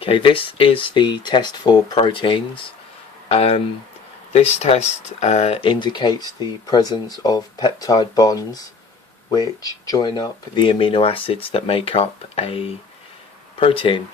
Okay, this is the test for proteins. This test indicates the presence of peptide bonds which join up the amino acids that make up a protein.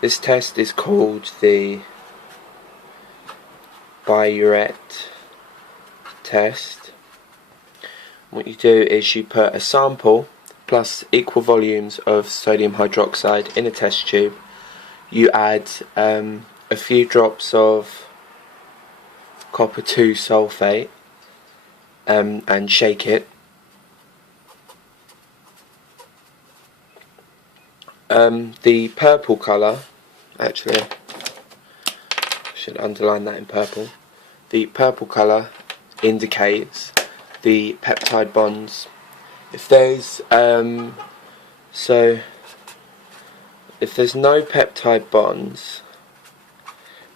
This test is called the Biuret test. What you do is you put a sample plus equal volumes of sodium hydroxide in a test tube. You add a few drops of copper 2 sulfate and shake it. The purple colour, actually I should underline that in purple. The purple colour indicates the peptide bonds. If there's if there's no peptide bonds,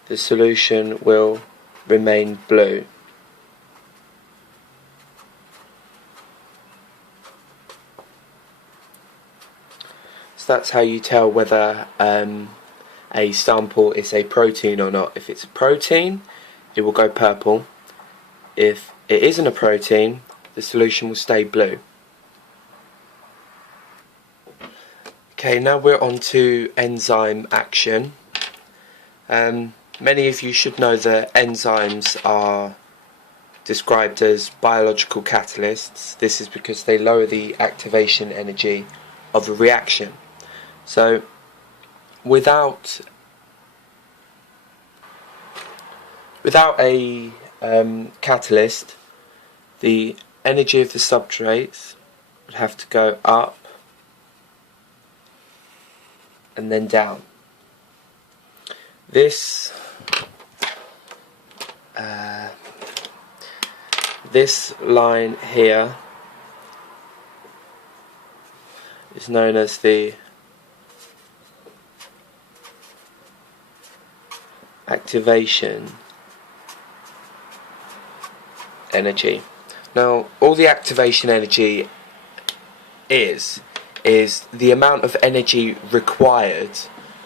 the solution will remain blue. So that's how you tell whether a sample is a protein or not. If it's a protein, it will go purple. If it isn't a protein, the solution will stay blue. Okay, now we're on to enzyme action. Many of you should know that enzymes are described as biological catalysts. This is because they lower the activation energy of a reaction. So without a catalyst, the energy of the substrates would have to go up and then down. This line here is known as the activation energy. Now, all the activation energy is the amount of energy required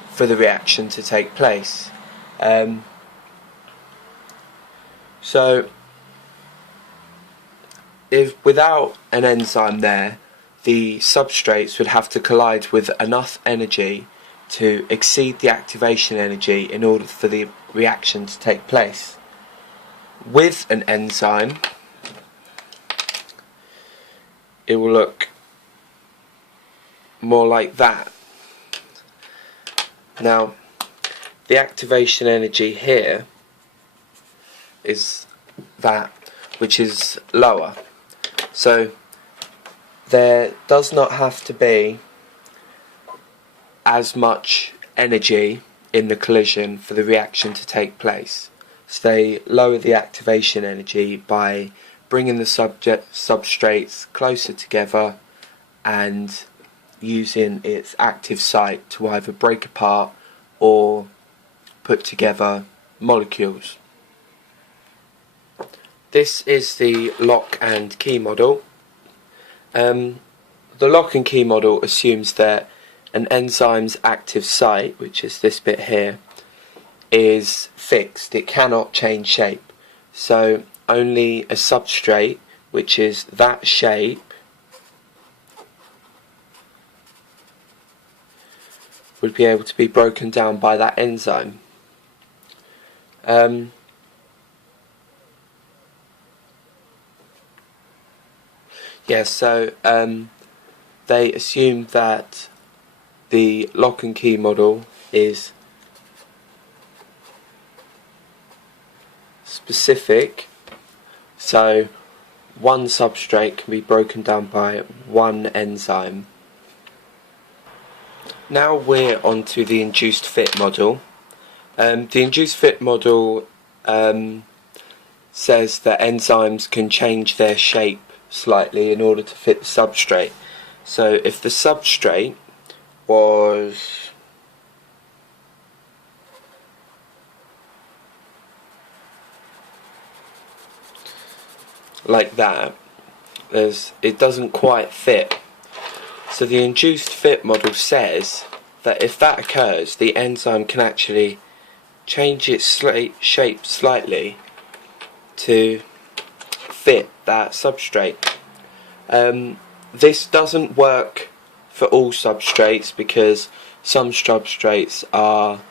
for the reaction to take place. So if without an enzyme there, the substrates would have to collide with enough energy to exceed the activation energy in order for the reaction to take place. With an enzyme, it will look more like that. Now, the activation energy here is that which is lower. So there does not have to be as much energy in the collision for the reaction to take place. So they lower the activation energy by bringing the substrates closer together and using its active site to either break apart or put together molecules. This is the lock and key model. The lock and key model assumes that an enzyme's active site, which is this bit here, is fixed. It cannot change shape. So only a substrate, which is that shape, would be able to be broken down by that enzyme. So they assume that the lock and key model is specific, so one substrate can be broken down by one enzyme. Now we're on to the induced fit model. The induced fit model says that enzymes can change their shape slightly in order to fit the substrate. So if the substrate was like that, it doesn't quite fit. So the induced fit model says that if that occurs, the enzyme can actually change its shape slightly to fit that substrate. This doesn't work for all substrates, because some substrates are,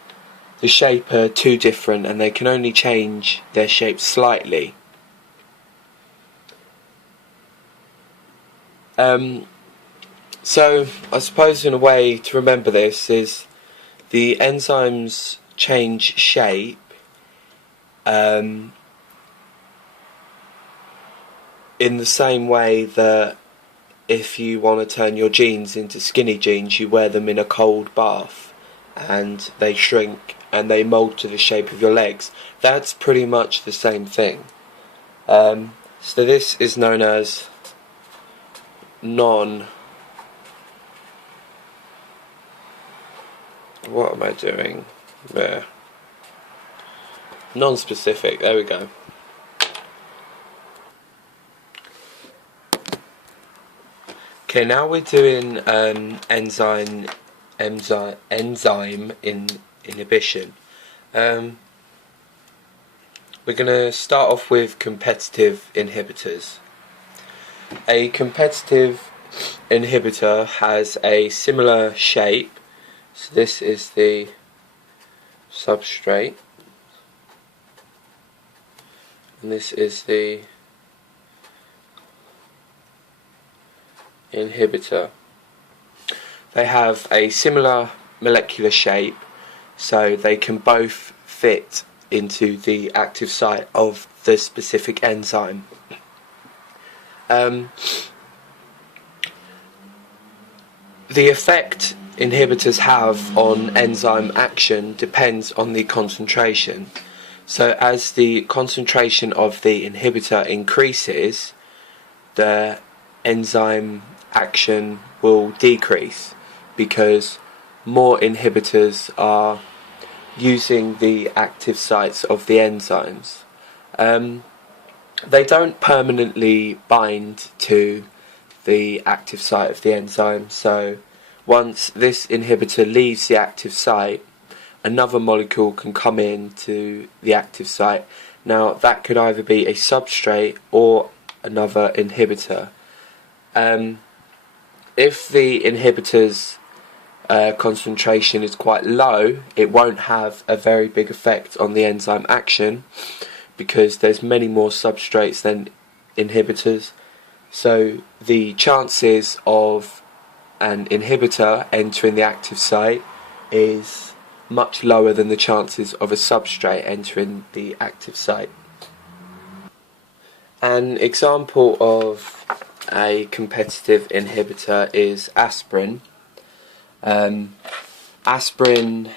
the shape are too different and they can only change their shape slightly. So I suppose in a way to remember this is the enzymes change shape in the same way that if you want to turn your jeans into skinny jeans, you wear them in a cold bath and they shrink and they mould to the shape of your legs. That's pretty much the same thing. So this is known as what am I doing there? Non-specific, there we go. Okay, now we're doing enzyme inhibition. We're going to start off with competitive inhibitors. A competitive inhibitor has a similar shape. So this is the substrate, and this is the inhibitor. They have a similar molecular shape, so they can both fit into the active site of the specific enzyme. The effect inhibitors have on enzyme action depends on the concentration. So as the concentration of the inhibitor increases, the enzyme action will decrease, because more inhibitors are using the active sites of the enzymes. They don't permanently bind to the active site of the enzyme, so once this inhibitor leaves the active site, another molecule can come into the active site. Now that could either be a substrate or another inhibitor. If the inhibitor's concentration is quite low, it won't have a very big effect on the enzyme action, because there's many more substrates than inhibitors. So the chances of an inhibitor entering the active site is much lower than the chances of a substrate entering the active site. An example of a competitive inhibitor is aspirin. Aspirin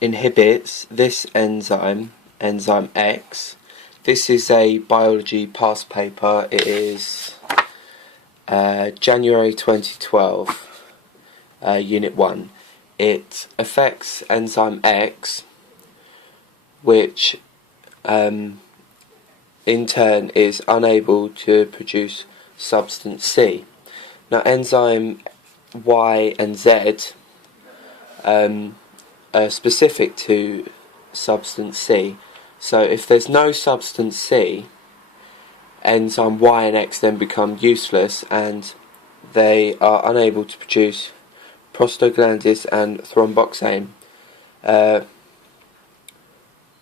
inhibits this enzyme, enzyme X. This is a biology past paper. It is January 2012, Unit 1. It affects enzyme X, which in turn is unable to produce substance C. Now enzyme Y and Z are specific to substance C. So if there's no substance C, enzyme Y and X then become useless and they are unable to produce prostaglandins and thromboxane.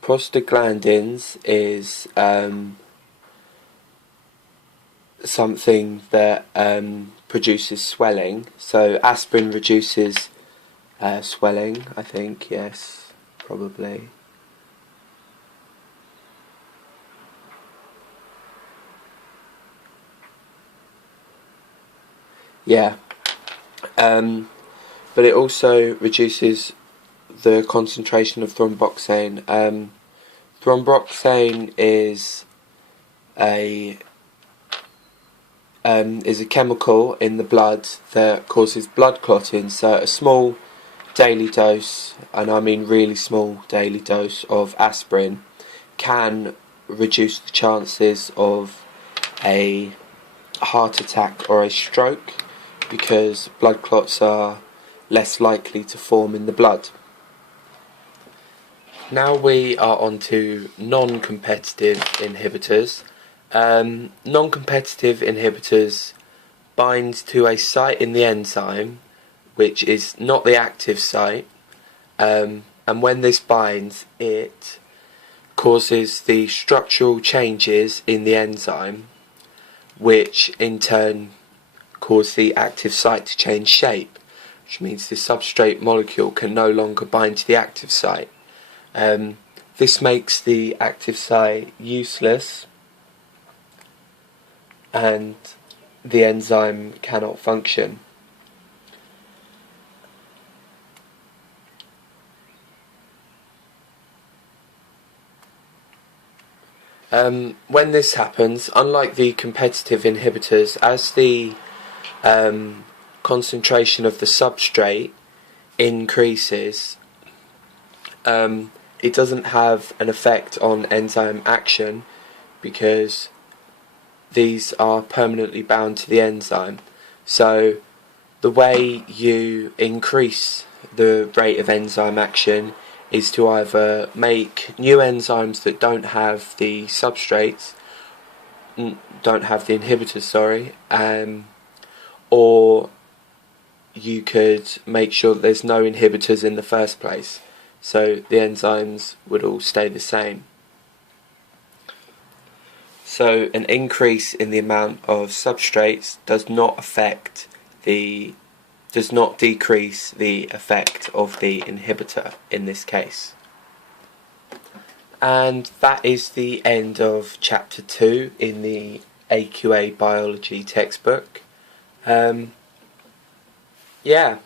Prostaglandins is something that produces swelling. So aspirin reduces swelling, I think, yes, probably. Yeah, but it also reduces the concentration of thromboxane. Thromboxane is a chemical in the blood that causes blood clotting. So a small daily dose, and I mean really small daily dose of aspirin, can reduce the chances of a heart attack or a stroke because blood clots are less likely to form in the blood. Now we are on to non-competitive inhibitors. Non-competitive inhibitors bind to a site in the enzyme which is not the active site, and when this binds, it causes the structural changes in the enzyme, which in turn cause the active site to change shape, which means the substrate molecule can no longer bind to the active site. This makes the active site useless and the enzyme cannot function. When this happens, unlike the competitive inhibitors, as the concentration of the substrate increases, it doesn't have an effect on enzyme action because these are permanently bound to the enzyme. So the way you increase the rate of enzyme action is to either make new enzymes that don't have the substrates, don't have the inhibitors, sorry, or you could make sure that there's no inhibitors in the first place, so the enzymes would all stay the same. So an increase in the amount of substrates does not decrease the effect of the inhibitor in this case. And that is the end of chapter 2 in the AQA Biology textbook. Yeah.